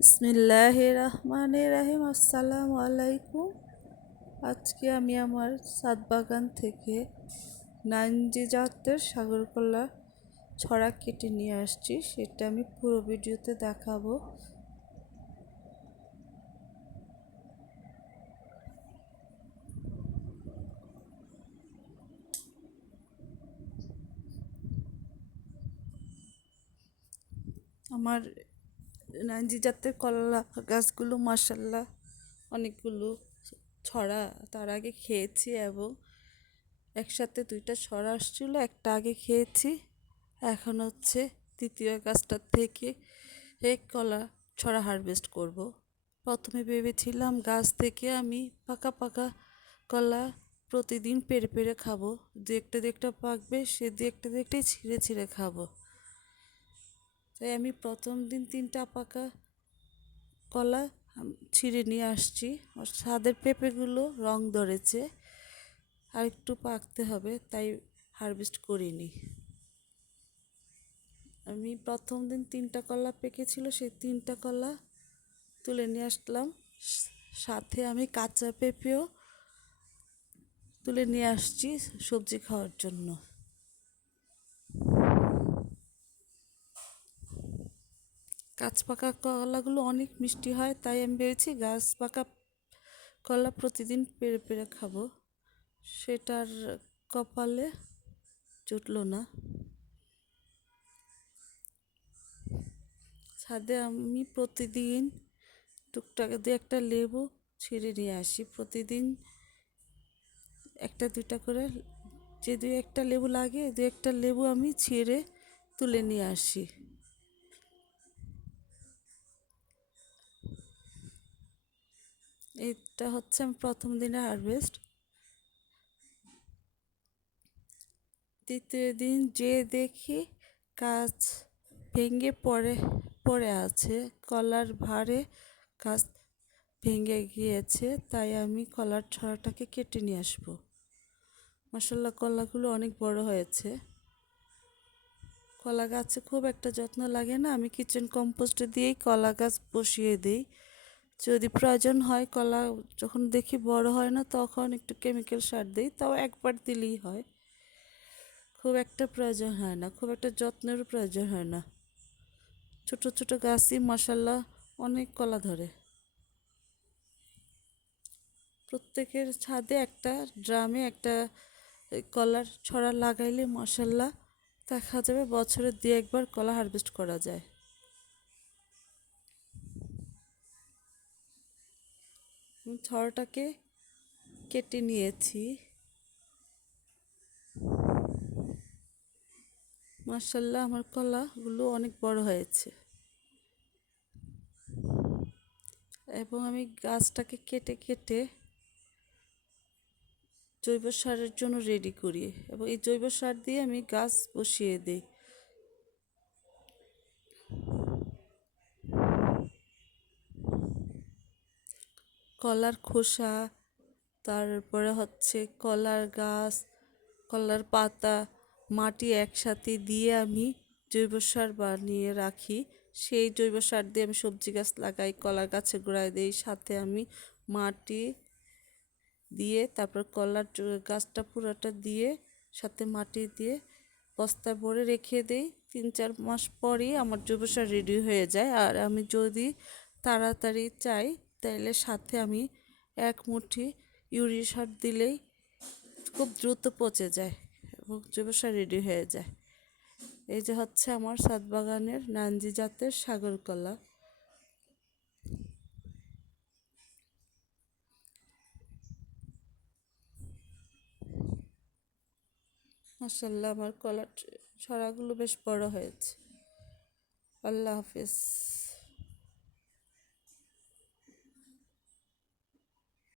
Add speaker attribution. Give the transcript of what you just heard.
Speaker 1: বিসমিল্লাহ রহমান রাহিম। আসসালামু আলাইকুম। আজকে আমি আমার সাত বাগান থেকে নাঞ্জি জাতের সাগরকলা ছড়া কেটে নিয়ে আসছি। সেটা আমি পুরো ভিডিওতে দেখাবো। আমার নাঞ্জি জাতের কলা গাছগুলো মাসাল্লাহ অনেকগুলো ছড়া তার আগে খেয়েছি এবং একসাথে দুইটা ছড়া আসছিল, একটা আগে খেয়েছি এখন হচ্ছে তৃতীয় গাছটার থেকে এক কলা ছড়া হারভেস্ট করব। প্রথমে ভেবেছিলাম গাছ থেকে আমি পাকা পাকা কলা প্রতিদিন পেরে পেরে খাব, দু একটা দু একটা পাকবে, সে দু একটা দু একটাই ছিঁড়ে ছিঁড়ে খাব তাই আমি প্রথম দিন তিনটা পাকা কলা ছিঁড়ে নিয়ে আসছি। ছাদের পেঁপেগুলো রং ধরেছে, আর একটু পাকতে হবে, তাই হারভেস্ট করিনি। আমি প্রথম দিন তিনটা কলা পেকেছিল, সেই তিনটা কলা তুলে নিয়ে আসলাম। সাথে আমি কাঁচা পেঁপেও তুলে নিয়ে আসছি সবজি খাওয়ার জন্য। গাছ পাকা কলাগুলো অনেক মিষ্টি হয়, তাই আমি ভেবেছি গাছ পাকা কলা প্রতিদিন পেরে পেরে খাব। সেটার কপালে জুটল না। ছাদে আমি প্রতিদিন টুকটাক দু একটা লেবু ছিঁড়ে নিয়ে আসি। প্রতিদিন একটা দুটা করে যে দু একটা লেবু লাগে, দু একটা লেবু আমি ছিঁড়ে তুলে নিয়ে আসি। এটা হচ্ছে প্রথম দিনের হারভেস্ট। দ্বিতীয় দিন যে দেখি গাছ ভেঙে পড়ে পড়ে আছে, কলার ভারে গাছ ভেঙে গিয়েছে, তাই আমি কলার ছড়াটাকে কেটে নিয়ে আসব। মশলা কলাগুলো অনেক বড় হয়েছে। কলা গাছে খুব একটা যত্ন লাগে না, আমি কিচেন কম্পোস্ট দিয়েই কলা গাছ বসিয়ে দিই। যদি প্রয়োজন হয় কলা যখন দেখি বড় হয় না, তখন একটু কেমিক্যাল সার দিই, তাও একবার দিলেই হয়। খুব একটা প্রয়োজন হয় না, খুব একটা যত্নেরও প্রয়োজন হয় না। ছোট ছোট গাছই মশাল্লা অনেক কলা ধরে। প্রত্যেকের ছাদে একটা, ড্রামে একটা কলার ছড়া লাগাইলে মশাল্লা দেখা যাবে বছরে দু একবার কলা হারভেস্ট করা যায়। ছড়াটাকে কেটে নিয়েছি। মার্শাল্লাহ আমার কলাগুলো অনেক বড় হয়েছে। এবং আমি গাছটাকে কেটে কেটে জৈব সারের জন্য রেডি করি। এবং এই জৈব সার দিয়ে আমি গাছ বসিয়ে দিই। কলার খোসা, তারপরে হচ্ছে কলার গাছ, কলার পাতা, মাটি একসাথে দিয়ে আমি জৈব সার বানিয়ে রাখি। সেই জৈব সার দিয়ে আমি সবজি গাছ লাগাই, কলার গাছে গোড়ায় দিই, সাথে আমি মাটি দিয়ে, তারপর কলার গাছটা পুরোটা দিয়ে, সাথে মাটি দিয়ে বস্তায় ভরে রেখে দিই। তিন, চার মাস পরই আমার জৈব সার রেডি হয়ে যায়। আর আমি যদি তাড়াতাড়ি চাই তাইলে সাথে আমি এক মুঠি ইউরিয়া সার দিলেই খুব দ্রুত পচে যায় এবং জৈব সার রেডি হয়ে যায়। এই যে হচ্ছে আমার সাত বাগানের নাঞ্জি জাতের সাগর কলা। মাসাল্লাহ আমার কলার ছড়াগুলো বেশ বড় হয়েছে। আল্লাহ হাফিজ।